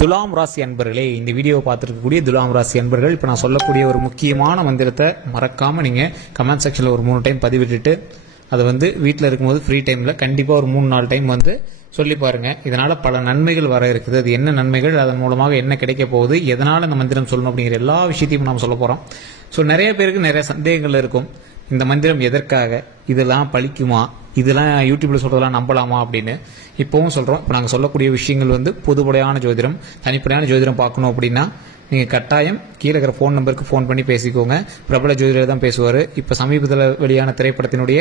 துலாம் ராசி அன்பர்களே, இந்த வீடியோவை பார்த்துருக்கக்கூடிய துலாம் ராசி அன்பர்கள், இப்போ நான் சொல்லக்கூடிய ஒரு முக்கியமான மந்திரத்தை மறக்காமல் நீங்கள் கமெண்ட் செக்ஷனில் ஒரு 3 டைம் பதிவிட்டுட்டு அதை வீட்டில் இருக்கும்போது ஃப்ரீ டைமில் கண்டிப்பாக ஒரு 3-4 டைம் சொல்லி பாருங்கள். இதனால் பல நன்மைகள் வர இருக்குது. அது என்ன நன்மைகள், அதன் மூலமாக என்ன கிடைக்க போகுது, எதனால் இந்த மந்திரம் சொல்லணும் அப்படிங்கிற எல்லா விஷயத்தையும் நாம் சொல்ல போகிறோம். ஸோ நிறைய பேருக்கு நிறைய சந்தேகங்கள் இருக்கும். இந்த மந்திரம் எதற்காக, இதெல்லாம் பழிக்குமா, இதெல்லாம் யூடியூப்ல சொல்றதெல்லாம் நம்பலாமா அப்படின்னு இப்பவும் சொல்றோம். இப்போ நாங்கள் சொல்லக்கூடிய விஷயங்கள் பொதுப்படையான ஜோதிடம். தனிப்படையான ஜோதிடம் பார்க்கணும் அப்படின்னா நீங்கள் கட்டாயம் கீழே இருக்கிற ஃபோன் நம்பருக்கு ஃபோன் பண்ணி பேசிக்கோங்க. பிரபல ஜோதிடர் தான் பேசுவார். இப்போ சமீபத்தில் வெளியான திரைப்படத்தினுடைய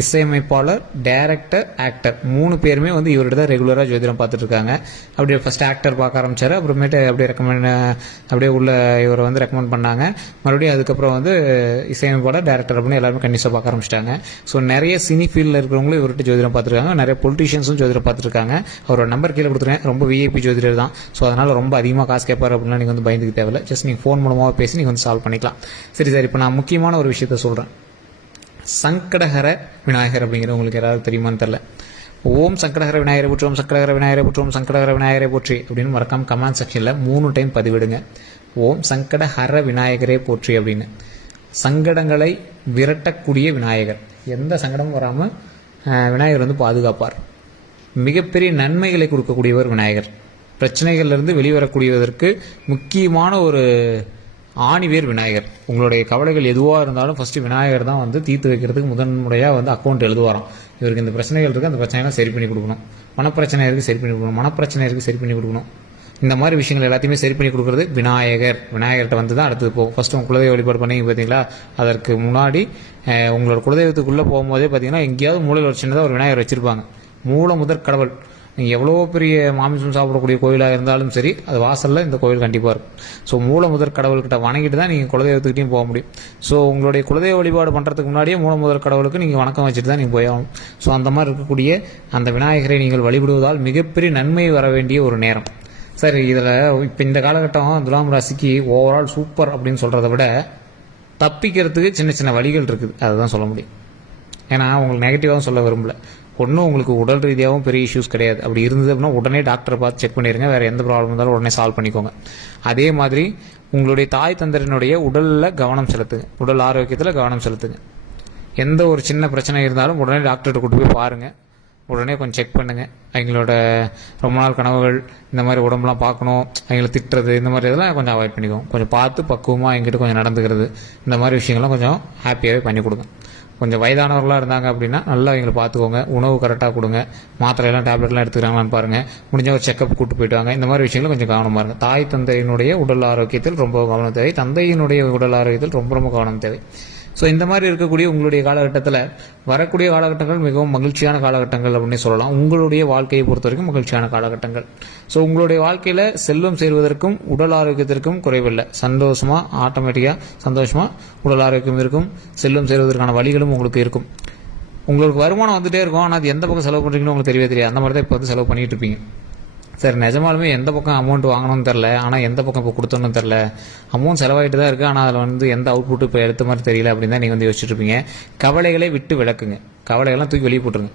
இசையமைப்பாளர், டைரக்டர், ஆக்டர் 3 பேருமே இவர்கிட்ட தான் ரெகுலராக ஜோதிடம் பார்த்துட்டு இருக்காங்க. அப்படியே ஃபர்ஸ்ட் ஆக்டர் பார்க்க ஆரம்பிச்சாரு, அப்புறமேட்டு அப்படியே உள்ள இவரை ரெக்கமெண்ட் பண்ணாங்க. மறுபடியும் அதுக்கப்புறம் இசையமைப்பாளர், டைரக்டர் அப்படின்னு எல்லாருமே கண்டிப்பாக பார்க்க ஆரம்பிச்சிட்டாங்க. ஸோ நிறைய சினி ஃபீல்டில் இருக்கிறவங்களும் இவர்கிட்ட ஜோதிடம் பார்த்துருக்காங்க. நிறைய பொலிட்டீஷியன்ஸும் ஜோதிடம் பார்த்துருக்காங்க. அவரோட நம்பர் கீழே கொடுத்துருக்கேன். ரொம்ப விஐபி ஜோதிடர் தான். ஸோ அதனால் ரொம்ப அதிகமாக காசு கேட்பார் அப்படின்னா நீங்கள் பயந்துக்கு தேவையில்லை. ஜஸ்ட் நீங்கள் ஃபோன் மூலமாக பேசி நீங்கள் சால்வ் பண்ணிக்கலாம். சரி சார், இப்போ நான் முக்கியமான ஒரு விஷயத்த சொல்கிறேன். சங்கடஹர விநாயகர் அப்படிங்கிற உங்களுக்கு யாராவது தெரியுமான்னு தெரியல. ஓம் சங்கடஹர விநாயகரை போற்றி, ஓம் சங்கடஹர விநாயகரை போற்றி, ஓம் சங்கடஹர விநாயகரை போற்றி அப்படின்னு மறக்காம கமெண்ட் செக்ஷனில் 3 டைம் பதிவிடுங்க. ஓம் சங்கடஹர விநாயகரே போற்றி அப்படின்னு. சங்கடங்களை விரட்டக்கூடிய விநாயகர், எந்த சங்கடமும் வராமல் விநாயகர் பாதுகாப்பார். மிகப்பெரிய நன்மைகளை கொடுக்கக்கூடியவர் விநாயகர். பிரச்சனைகள்லேருந்து வெளிவரக்கூடியதற்கு முக்கியமான ஒரு ஆணிவேர் விநாயகர். உங்களுடைய கவலைகள் எதுவாக இருந்தாலும் ஃபர்ஸ்ட் விநாயகர் தான் தீர்த்து வைக்கிறதுக்கு முதன்முறையாக அக்கௌண்ட் எழுதுவாராம். இவருக்கு இந்த பிரச்சனைகள் இருக்குது, அந்த பிரச்சனைலாம் சரி பண்ணி கொடுக்கணும். பணப்பிரச்சனை இருக்குது, சரி பண்ணி கொடுக்கணும். மனப்பிரச்சனை இருக்குது, சரி பண்ணி கொடுக்கணும். இந்த மாதிரி விஷயங்கள் எல்லாத்தையுமே சரி பண்ணி கொடுக்குறது விநாயகர். விநாயகர்கிட்ட தான் அடுத்தது போகும். ஃபர்ஸ்ட் உங்கள் குலதெய்வ வழிபாடு பண்ணீங்க பார்த்தீங்களா, அதற்கு முன்னாடி உங்களோட குலதெய்வத்துக்குள்ளே போகும்போதே பார்த்தீங்கன்னா எங்கேயாவது மூலையில் ஒரு சின்னதாக ஒரு விநாயகர் வச்சிருப்பாங்க. மூல முதற் கடவுள். நீங்கள் எவ்வளோ பெரிய மாமிசம் சாப்பிடக்கூடிய கோயிலாக இருந்தாலும் சரி, அது வாசலில் இந்த கோயில் கண்டிப்பாக இருக்கும். ஸோ மூல முதற் கடவுள்கிட்ட வணங்கிட்டு தான் நீங்கள் குலதெய்வத்துக்கிட்டையும் போக முடியும். ஸோ உங்களுடைய குலதெய்வ வழிபாடு பண்ணுறதுக்கு முன்னாடியே மூல முதற் கடவுளுக்கு நீங்கள் வணக்கம் வச்சுட்டு தான் நீங்கள் போய் ஆகணும். ஸோ அந்த மாதிரி இருக்கக்கூடிய அந்த விநாயகரை நீங்கள் வழிபடுவதால் மிகப்பெரிய நன்மை வர வேண்டிய ஒரு நேரம். சரி, இதில் இப்போ இந்த காலகட்டம் துலாம் ராசிக்கு ஓவரால் சூப்பர் அப்படின்னு சொல்கிறத விட தப்பிக்கிறதுக்கு சின்ன சின்ன வழிகள் இருக்குது. அதை தான் சொல்ல முடியும். ஏன்னா உங்களுக்கு நெகட்டிவாகவும் சொல்ல விரும்பல. ஒன்றும் உங்களுக்கு உடல் ரீதியாகவும் பெரிய இஷ்யூஸ் கிடையாது. அப்படி இருந்தது அப்படின்னா உடனே டாக்டரை பார்த்து செக் பண்ணிடுங்க. வேறு எந்த ப்ராப்ளம் இருந்தாலும் உடனே சால்வ் பண்ணிக்கோங்க. அதே மாதிரி உங்களுடைய தாய் தந்தரினுடைய உடலில் கவனம் செலுத்துங்க. உடல் ஆரோக்கியத்தில் கவனம் செலுத்துங்க. எந்த ஒரு சின்ன பிரச்சனை இருந்தாலும் உடனே டாக்டர்கிட்ட கூட்டு போய் பாருங்கள். உடனே கொஞ்சம் செக் பண்ணுங்கள். அவங்களோட ரொம்ப நாள் கனவுகள், இந்த மாதிரி உடம்புலாம் பார்க்கணும், அவங்கள திட்டுறது, இந்த மாதிரி இதெல்லாம் கொஞ்சம் அவாய்ட் பண்ணிக்கோங்க. கொஞ்சம் பார்த்து பக்குவமாக எங்கிட்ட கொஞ்சம் நடந்துக்கிறது, இந்த மாதிரி விஷயங்கள்லாம் கொஞ்சம் ஹாப்பியாகவே பண்ணி கொடுங்க. கொஞ்சம் வயதானவர்களாக இருந்தாங்க அப்படின்னா நல்லா அவங்களை பார்த்துக்கோங்க. உணவு கரெக்டாக கொடுங்க. மாத்திரையெல்லாம் டேப்லெட்லாம் எடுத்துக்கிறாங்களான்னு பாருங்கள். முடிஞ்ச ஒரு செக்கப் கூட்டு போயிட்டு வாங்க. இந்த மாதிரி விஷயங்களும் கொஞ்சம் கவனமாக இருங்க. தாய் தந்தையினுடைய உடல் ஆரோக்கியத்தில் ரொம்ப கவனம் தேவை. தந்தையினுடைய உடல் ஆரோக்கியத்தில் ரொம்ப ரொம்ப கவனம் தேவை. ஸோ இந்த மாதிரி இருக்கக்கூடிய உங்களுடைய காலகட்டத்தில் வரக்கூடிய காலகட்டங்கள் மிகவும் மகிழ்ச்சியான காலகட்டங்கள் அப்படின்னு சொல்லலாம். உங்களுடைய வாழ்க்கையை பொறுத்த வரைக்கும் மகிழ்ச்சியான காலகட்டங்கள். ஸோ உங்களுடைய வாழ்க்கையில் செல்வம் சேர்வதற்கும் உடல் ஆரோக்கியத்திற்கும் குறைவில்லை. ஆட்டோமேட்டிக்காக சந்தோஷமாக உடல் ஆரோக்கியம் இருக்கும். செல்வம் சேர்வதற்கான வழிகளும் உங்களுக்கு இருக்கும். உங்களுக்கு வருமானம் வந்துட்டே இருக்கும். ஆனால் அது எந்த பக்கம் செலவு பண்ணுறீங்கன்னு உங்களுக்கு தெரியவே தெரியாது. அந்த மாதிரி தான் இப்போ செலவு பண்ணிட்டு இருப்பீங்க. சரி, நிஜமாலுமே எந்த பக்கம் அமௌண்ட் வாங்கணும்னு தெரில, ஆனால் எந்த பக்கம் இப்போ கொடுத்தோன்னு தெரில. அமௌண்ட் செலவாகிட்டு தான் இருக்குது, ஆனால் அதில் எந்த அவுட்புட் இப்போ எடுத்த மாதிரி தெரியல அப்படின்னு தான் நீங்கள் யோசிச்சுட்டு இருப்பீங்க. கவலைகளை விட்டு விளக்குங்க. கவலைகள்லாம் தூக்கி வெளியே போட்டுருங்க.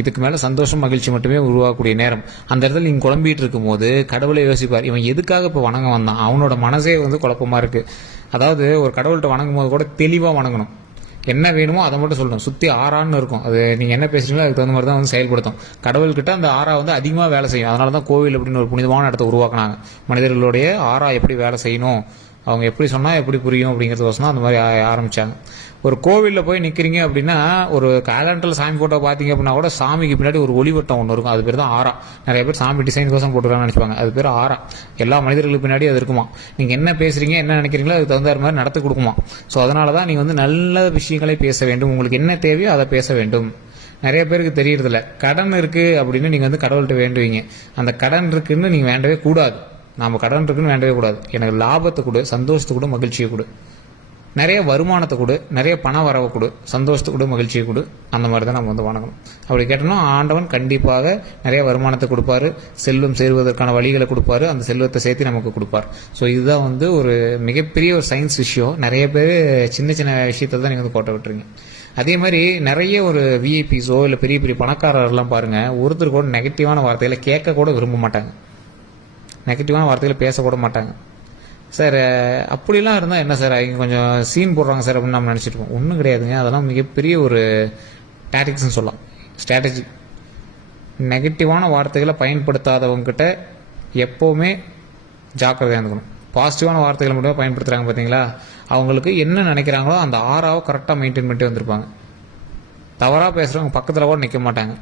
இதுக்கு மேலே சந்தோஷம், மகிழ்ச்சி மட்டுமே உருவாக்கக்கூடிய நேரம். அந்த இடத்துல நீங்கள் குழம்பிட்டு இருக்கும்போது கடவுளை யோசிப்பார். இவன் எதுக்காக இப்போ வணங்க வந்தான்? அவனோட மனசே குழப்பமாக இருக்குது. அதாவது ஒரு கடவுள்கிட்ட வணங்கும் போது கூட தெளிவாக வணங்கணும். என்ன வேணுமோ அதை மட்டும் சொல்லணும். சுற்றி ஆறான்னு இருக்கும். அது நீங்கள் என்ன பேசுறீங்களோ அதுக்கு தகுந்த மாதிரி தான் செயல்படுத்தும். கடவுள்கிட்ட அந்த ஆறா அதிகமாக வேலை செய்யும். அதனால தான் கோவில் அப்படின்னு ஒரு புனிதமான இடத்த உருவாக்குனாங்க. மனிதர்களுடைய ஆறா எப்படி வேலை செய்யணும், அவங்க எப்படி சொன்னால் எப்படி புரியும் அப்படிங்கிறதுக்கோசம் அந்த மாதிரி ஆரம்பித்தாங்க. ஒரு கோவிலில் போய் நிற்கிறீங்க அப்படின்னா ஒரு கேலண்டரில் சாமி ஃபோட்டோ பார்த்தீங்க அப்படின்னா கூட சாமிக்கு பின்னாடி ஒரு ஒளிவட்டம் ஒன்று இருக்கும். அது பேர் தான் ஆறா. நிறைய பேர் சாமி டிசைன் கோசம் போட்டுருக்கான்னு நினச்சிப்பாங்க. அது பேர் ஆறா. எல்லா மனிதர்களுக்கு பின்னாடி அது இருக்குமா. நீங்கள் என்ன பேசுகிறீங்க, என்ன நினைக்கிறீங்களோ அதுக்கு தகுந்த மாதிரி நடத்தி கொடுக்குமா. ஸோ அதனால தான் நீங்கள் நல்ல விஷயங்களை பேச வேண்டும். உங்களுக்கு என்ன தேவையோ அதை பேச வேண்டும். நிறைய பேருக்கு தெரியறதில்ல. கடன் இருக்குது அப்படின்னு நீங்கள் கடவுள்கிட்ட வேண்டுவீங்க. அந்த கடன் இருக்குன்னு நீங்கள் வேண்டவே கூடாது. நாம் கடன் இருக்குன்னு வேண்டவே கூடாது. எனக்கு லாபத்தை கொடு, சந்தோஷத்தை கொடு, மகிழ்ச்சியை கொடு, நிறைய வருமானத்தை கொடு, நிறைய பண வரவை கொடு, சந்தோஷத்தை கொடு, மகிழ்ச்சியை கொடு. அந்த மாதிரி தான் நம்ம வணங்கணும். அப்படி கேட்டோம்னா ஆண்டவன் கண்டிப்பாக நிறைய வருமானத்தை கொடுப்பாரு, செல்வம் சேருவதற்கான வழிகளை கொடுப்பாரு, அந்த செல்வத்தை சேர்த்து நமக்கு கொடுப்பார். ஸோ இதுதான் ஒரு மிகப்பெரிய ஒரு சயின்ஸ் விஷயம். நிறைய பேர் சின்ன சின்ன விஷயத்தை தான் நீங்கள் கோட்டை விட்டுறீங்க. அதே மாதிரி நிறைய ஒரு விஐபிஸோ இல்லை பெரிய பெரிய பணக்காரர்லாம் பாருங்கள், ஒருத்தர் கூட நெகட்டிவான வார்த்தைகளை கேட்க கூட விரும்ப மாட்டாங்க. நெகட்டிவான வார்த்தைகளை பேசக்கூட மாட்டாங்க. சார் அப்படிலாம் இருந்தால் என்ன சார் அவங்க கொஞ்சம் சீன் போடுறாங்க சார் அப்படின்னு நம்ம நினச்சிட்டு இருக்கோம். ஒன்றும் கிடையாதுங்க. அதெல்லாம் மிகப்பெரிய ஒரு டாக்டிக்ஸ்னு சொல்லலாம், ஸ்ட்ராட்டஜி. நெகட்டிவான வார்த்தைகளை பயன்படுத்தாதவங்ககிட்ட எப்போவுமே ஜாக்கிரதையாக இருந்துக்கணும். பாசிட்டிவான வார்த்தைகளை மட்டும் பயன்படுத்துகிறாங்க பார்த்தீங்களா, அவங்களுக்கு என்ன நினைக்கிறாங்களோ அந்த ஆறாவை கரெக்டாக மெயின்டைன் பண்ணிட்டு வந்திருப்பாங்க. தவறாக பேசுகிறவங்க பக்கத்தில் கூட நிற்க மாட்டாங்க.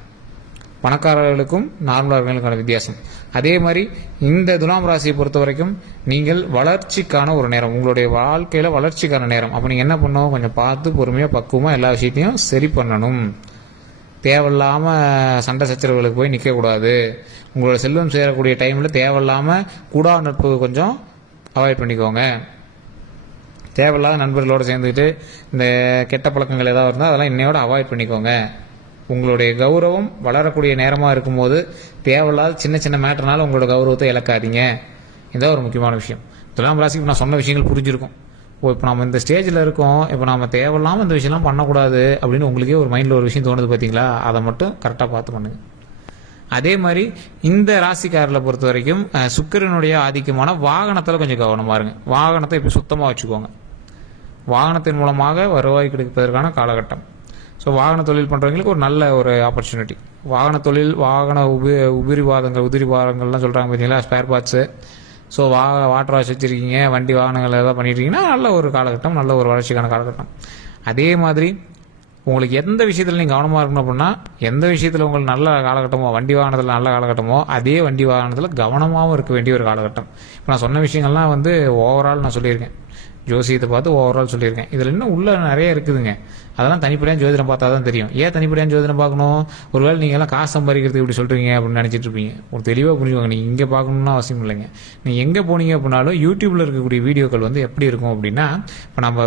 பணக்காரர்களுக்கும் நார்மலார்களுக்கான வித்தியாசம். அதே மாதிரி இந்த துலாம் ராசியை பொறுத்த வரைக்கும் நீங்கள் வளர்ச்சிக்கான ஒரு நேரம், உங்களுடைய வாழ்க்கையில் வளர்ச்சிக்கான நேரம். அப்போ நீங்கள் என்ன பண்ணணும், கொஞ்சம் பார்த்து பொறுமையாக பக்குவமாக எல்லா விஷயத்தையும் சரி பண்ணணும். தேவையில்லாமல் சண்டை சச்சரவுகளுக்கு போய் நிற்கக்கூடாது. உங்களோட செல்வம் சேரக்கூடிய டைமில் தேவையில்லாமல் கூடா நட்பு கொஞ்சம் அவாய்ட் பண்ணிக்கோங்க. தேவையில்லாத நண்பர்களோடு சேர்ந்துக்கிட்டு இந்த கெட்ட பழக்கங்கள் ஏதாவது இருந்தால் அதெல்லாம் இன்னையோட அவாய்ட் பண்ணிக்கோங்க. உங்களுடைய கௌரவம் வளரக்கூடிய நேரமாக இருக்கும்போது தேவையில்லாத சின்ன சின்ன மேட்டர்னால உங்களோட கௌரவத்தை இழக்காதீங்க. இதான் ஒரு முக்கியமான விஷயம். துலாம் ராசிக்கு நான் சொன்ன விஷயங்கள் புரிஞ்சிருக்கும். இப்போ நம்ம இந்த ஸ்டேஜில் இருக்கோம், இப்போ நம்ம தேவையில்லாமல் இந்த விஷயம்லாம் பண்ணக்கூடாது அப்படின்னு உங்களுக்கே ஒரு மைண்டில் ஒரு விஷயம் தோணுது பார்த்தீங்களா, அதை மட்டும் கரெக்டாக பார்த்து பண்ணுங்க. அதே மாதிரி இந்த ராசிக்காரர்களை பொறுத்த வரைக்கும் சுக்கிரனுடைய ஆதிக்கமான வாகனத்தில் கொஞ்சம் கவனமாக இருங்க. வாகனத்தை இப்போ சுத்தமாக வச்சுக்கோங்க. வாகனத்தின் மூலமாக வருவாய் கிடைப்பதற்கான காலகட்டம். ஸோ வாகன தொழில் பண்ணுறவங்களுக்கு ஒரு நல்ல ஒரு ஆப்பர்ச்சுனிட்டி. வாகன தொழில், வாகன உதிரிபாதங்கள்லாம் சொல்கிறாங்க பார்த்தீங்களா, spare parts. So water wash வச்சுருக்கீங்க, வண்டி வாகனங்கள் எதாவது பண்ணிட்டுருக்கீங்கன்னா நல்ல ஒரு காலகட்டம், நல்ல ஒரு வளர்ச்சிக்கான காலகட்டம். அதே மாதிரி உங்களுக்கு எந்த விஷயத்தில் நீங்கள் கவனமாக இருக்கணும் அப்படின்னா, எந்த விஷயத்தில் உங்களுக்கு நல்ல காலகட்டமோ, வண்டி வாகனத்தில் நல்ல காலகட்டமோ, அதே வண்டி வாகனத்தில் கவனமாகவும் இருக்க வேண்டிய ஒரு காலகட்டம். இப்போ நான் சொன்ன விஷயங்கள்லாம் ஓவரால் நான் சொல்லியிருக்கேன், ஜோசியத்தை பார்த்து ஓவரால் சொல்லியிருக்கேன். இதில் இன்னும் உள்ள நிறைய இருக்குதுங்க. அதெல்லாம் தனிப்படையாக ஜோதிடம் பார்த்தா தான் தெரியும். ஏன் தனிப்படையாக ஜோதிடம் பார்க்கணும்? ஒருவேளை நீங்கள் எல்லாம் காசு சம்பாதிக்கிறதுக்கு இப்படி சொல்கிறீங்க அப்படின்னு நினச்சிட்டு இருப்பீங்க. ஒரு தெளிவாக புரிஞ்சுக்கோங்க. நீங்கள் இங்கே பார்க்கணும்னு அவசியம் இல்லைங்க. நீங்கள் எங்கே போனீங்க அப்படின்னாலும் யூடியூப்பில் இருக்கக்கூடிய வீடியோக்கள் எப்படி இருக்கும் அப்படின்னா, இப்போ நம்ம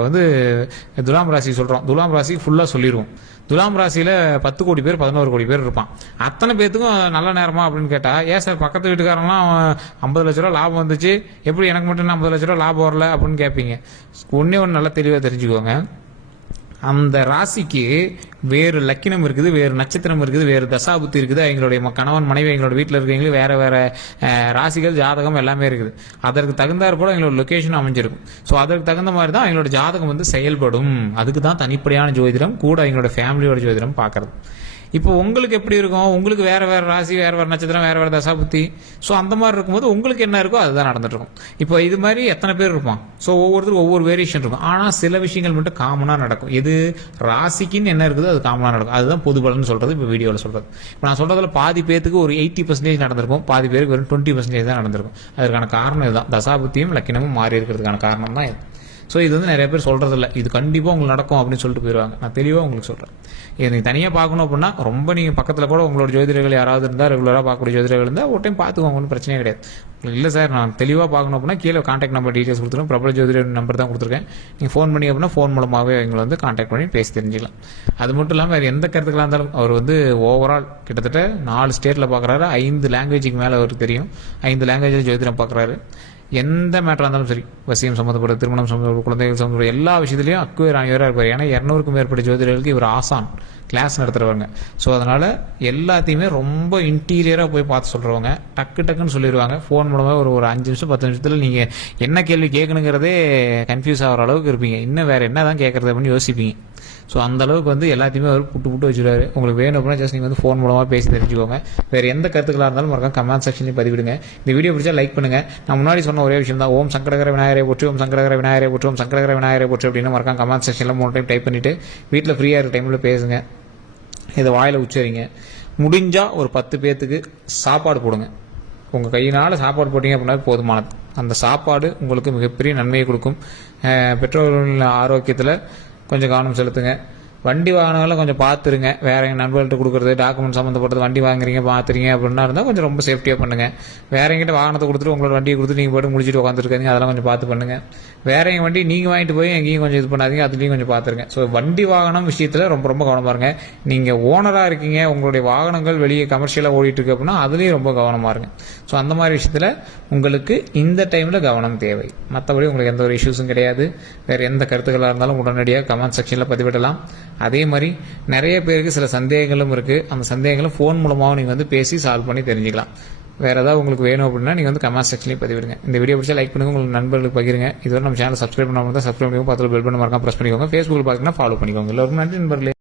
துலாம் ராசி சொல்கிறோம், துலாம் ராசி ஃபுல்லாக சொல்லிடுவோம். துலாம் ராசியில் 10 கோடி பேர் 11 கோடி பேர் இருப்பான். அத்தனை பேர்த்துக்கும் நல்ல நேரமா அப்படின்னு கேட்டால், ஏன் சார் பக்கத்து வீட்டுக்காரங்களாம் 50 லட்ச ரூபா லாபம் வந்துச்சு, எப்படி எனக்கு மட்டும் 50 லட்ச ரூபா லாபம் வரல அப்படின்னு கேட்பீங்க. ஒன்றே நல்லா தெளிவாக தெரிஞ்சுக்கோங்க. அந்த ராசிக்கு வேறு லக்கினம் இருக்குது, வேறு நட்சத்திரம் இருக்குது, வேறு தசாபுத்தி இருக்குது. எங்களுடைய கணவன் மனைவி எங்களோட வீட்டில் இருக்கிறவங்களுக்கு வேற வேற ராசிகள் ஜாதகம் எல்லாமே இருக்குது. அதற்கு தகுந்தாற் போல எங்களோட லொக்கேஷன் அமைஞ்சிருக்கும். ஸோ அதற்கு தகுந்த மாதிரி தான் எங்களோட ஜாதகம் செயல்படும். அதுக்கு தான் தனிப்படையான ஜோதிடம் கூட எங்களோட ஃபேமிலியோட ஜோதிடம் பார்க்கறது. இப்போ உங்களுக்கு எப்படி இருக்கும், உங்களுக்கு வேற வேற ராசி, வேற வேற நட்சத்திரம், வேற வேற தசாபுத்தி. ஸோ அந்த மாதிரி இருக்கும்போது உங்களுக்கு என்ன இருக்கோ அதுதான் நடந்துட்டு இருக்கும். இப்போ இது மாதிரி எத்தனை பேர் இருப்பான். ஸோ ஒவ்வொருத்தருக்கும் ஒவ்வொரு வேரியேஷன் இருக்கும். ஆனால் சில விஷயங்கள் மட்டும் காமனாக நடக்கும். இது ராசிக்குன்னு என்ன இருக்குதோ அது காமனாக நடக்கும். அதுதான் பொது பலன்னு சொல்றது. இப்போ வீடியோவில் சொல்றது. இப்போ நான் சொல்றதுல பாதி பேருக்கு ஒரு 80% நடந்திருக்கும், பாதி பேருக்கு வெறும் 20% தான் நடந்திருக்கும். அதற்கான காரணம் இதுதான். தசாபுத்தியும் லக்கினமும் மாறி இருக்கிறதுக்கான காரணம் தான் இது. ஸோ இது நிறைய பேர் சொல்கிறது இல்லை. இது கண்டிப்பாக உங்களுக்கு நடக்கும் அப்படின்னு சொல்லிட்டு போயிடுவாங்க. நான் தெளிவாக உங்களுக்கு சொல்கிறேன். இது நீங்கள் தனியாக பார்க்கணும் அப்படின்னா, ரொம்ப நீங்கள் பக்கத்தில் கூட உங்களோட ஜோதிடர்கள் யாராவது இருந்தால், ரெகுலராக பார்க்கக்கூடிய ஜோதிடர்கள் இருந்தால் ஒரு டைம் பார்த்துக்கோங்க, ஒன்றும் பிரச்சனையே கிடையாது. இல்லை சார் நான் தெளிவாக பார்க்கணும் அப்படின்னா கீழே கான்டாக்ட் நம்பர் டீட்டெயில்ஸ் கொடுத்துருக்கேன். பிரபல ஜோதிடர் நம்பர் தான் கொடுத்துருக்கேன். நீங்கள் ஃபோன் பண்ணி அப்படின்னா ஃபோன் மூலமாகவே எங்களை கான்டாக்ட் பண்ணி பேசி தெரிஞ்சுக்கலாம். அது மட்டும் இல்லாமல் வேறு எந்த கருத்துக்களாக இருந்தாலும் அவர் ஓவரால் கிட்டத்தட்ட 4 ஸ்டேட்டில் பார்க்குறாரு. 5 லாங்குவேஜுக்கு மேலே அவருக்கு தெரியும். 5 லாங்குவேஜில் ஜோதிடம் பார்க்குறாரு. எந்த மேட்டராக இருந்தாலும் சரி, வசியம் சம்மந்தப்பட்ட, திருமணம் சம்மந்தப்பட்ட, குழந்தைகள் சம்மந்தப்பட்ட எல்லா விஷயத்துலையும் அக்வேர் ஆகியோராக இருப்பார். ஏன்னா 200க்கும் மேற்பட்ட ஜோதிடர்களுக்கு இவர் ஆசான், கிளாஸ் நடத்துகிறவங்க. ஸோ அதனால் எல்லாத்தையுமே ரொம்ப இன்டீரியராக போய் பார்த்து சொல்கிறவங்க. டக்குன்னு சொல்லிடுவாங்க. ஃபோன் மூலமாக ஒரு 5 நிமிஷம் 10 நிமிஷத்தில் நீங்கள் என்ன கேள்வி கேட்கணுங்கிறதே கன்ஃபியூஸ் ஆகிற அளவுக்கு இருப்பீங்க. இன்னும் வேறு என்ன தான் கேட்குறது அப்படின்னு யோசிப்பீங்க. ஸோ அந்த அளவுக்கு எல்லாத்தையுமே அவர் புட்டு வச்சுருவாரு. உங்களுக்கு வேணும் அப்படின்னா ஜஸ்ட் நீங்கள் ஃபோன் மூலமாக பேசி தெரிஞ்சுக்கோங்க. வேறு எந்த கருத்துக்களாக இருந்தாலும் மறக்காம கமெண்ட் செக்ஷன்லையும் பதிவிடுங்க. இந்த வீடியோ பிடிச்சா லைக் பண்ணுங்கள். நான் முன்னாடி சொன்ன ஒரே விஷயம் தான், ஓம் சங்கடகர விநாயகரை போற்றி, ஓம் சங்கடகர விநாயகரை போற்றி, ஓம் சங்கடகர விநாயகரை போற்றி அப்படின்னு மறக்காம கமெண்ட் செக்ஷனில் 3 டைம் டைப் பண்ணிவிட்டு வீட்டில் ஃப்ரீயாக இருக்க டைமில் பேசுங்க. இதை வாயில் உச்சரிங்க. முடிஞ்சால் ஒரு 10 பேர்த்துக்கு சாப்பாடு போடுங்க. உங்கள் கையினால் சாப்பாடு போட்டிங்க அப்படின்னா போதுமானது. அந்த சாப்பாடு உங்களுக்கு மிகப்பெரிய நன்மையை கொடுக்கும். பெற்றோர்கள் ஆரோக்கியத்தில் கொஞ்சம் கவனம் செலுத்துங்க. வண்டி வாகனங்களை கொஞ்சம் பார்த்துருங்க. வேற எங்கள் நண்பர்கள்ட்ட கொடுக்குறது, டாக்குமெண்ட் சம்மந்தப்பட்டது, வண்டி வாங்குறீங்க பார்த்துறீங்க அப்படின்னா இருந்தால் கொஞ்சம் ரொம்ப சேஃப்டியாக பண்ணுங்கள். வேற எங்கிட்ட வாகனத்தை கொடுத்துட்டு உங்களோட வண்டியை கொடுத்துட்டு நீங்கள் போய்ட்டு முடிச்சுட்டு உட்காந்துருக்காதீங்க. அதெல்லாம் கொஞ்சம் பார்த்து பண்ணுங்கள். வேற எங்கள் வண்டி நீங்கள் வாங்கிட்டு போய் எங்கேயும் கொஞ்சம் இது பண்ணாதீங்க. அதுலேயும் கொஞ்சம் பார்த்துருங்க. ஸோ வண்டி வாகனம் விஷயத்தில் ரொம்ப ரொம்ப கவனமாக இருங்க. நீங்கள் ஓனராக இருக்கீங்க, உங்களுடைய வாகனங்கள் வெளியே கமர்ஷியலாக ஓடிட்டு இருக்கு அப்படின்னா அதுலேயும் ரொம்ப கவனமாக இருங்க. ஸோ அந்த மாதிரி விஷயத்தில் உங்களுக்கு இந்த டைமில் கவனம் தேவை. மற்றபடி உங்களுக்கு எந்த ஒரு இஷ்யூஸும் கிடையாது. வேறு எந்த கருத்துக்களாக இருந்தாலும் உடனடியாக கமெண்ட் செக்ஷனில் பதிவிடலாம். அதே மாதிரி நிறைய பேருக்கு சில சந்தேகங்களும் இருக்குது. அந்த சந்தேகங்களும் ஃபோன் மூலமாக நீங்கள் பேசி சால்வ் பண்ணி தெரிஞ்சுக்கலாம். வேறு ஏதாவது உங்களுக்கு வேணும் அப்படின்னா நீங்கள் வந்து கமெண்ட் செக்ஷன்லேயும் பதிவிடுங்க. இந்த வீடியோ பிடிச்சா லைக் பண்ணுங்கள், உங்களுக்கு நண்பர்களுக்கு பகிருங்க. இதுவரை நம்ம சேனல் சப்ஸ்கிரைப் பண்ணாமல் தான் சப்ஸ்கிரைப் பண்ணிக்கோங்க, பக்கத்தில் பெல் பண்ண மறக்காம ப்ரெஸ் பண்ணிக்கோங்க. ஃபேஸ்புக்கில் பார்த்தீங்கன்னா ஃபாலோ பண்ணிக்கோங்க. எல்லோருக்கும் நன்றி நண்பர்களே.